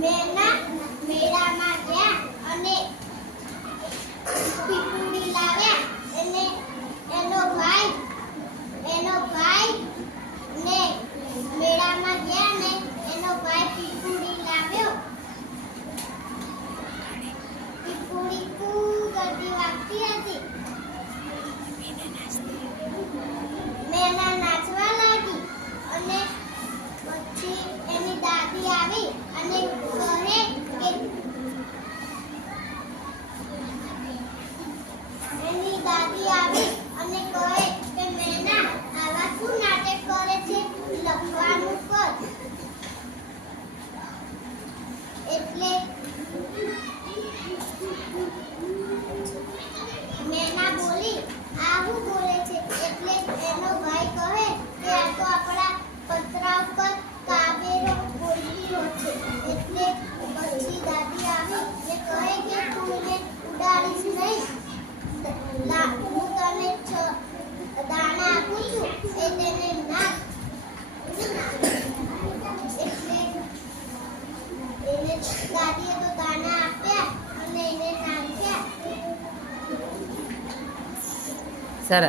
મેના મેળામાં ગયા અને પીપુડી લાવ્યા અને એનો ભાઈ ને મેળામાં ગયા ને એનો ભાઈ પીપુડી લાવ્યો. પીપુડી ખૂબ ગરદી વાગતી હતી. મેના નાચવા લાગી અને પછી એની દાદી આવી અને કહે કે મેના આવા શું નાટક કરે છે, લખવાનું કર. એટલે મેના બોલી આવું બોલે છે. એટલે એનો ભાઈ કહે કે આ તો આપણા પતરા ઉપર કાવેરો બોલતી છે. એટલે પછી દાદી આવી ને કહે કે તું એને ઉડાડીશ નહીં, હું તને દાણા આપું છું એ તેને નાખ. એટલે એને દાદીએ તો દાણા આપ્યા અને એને નાખ્યા. સરસ.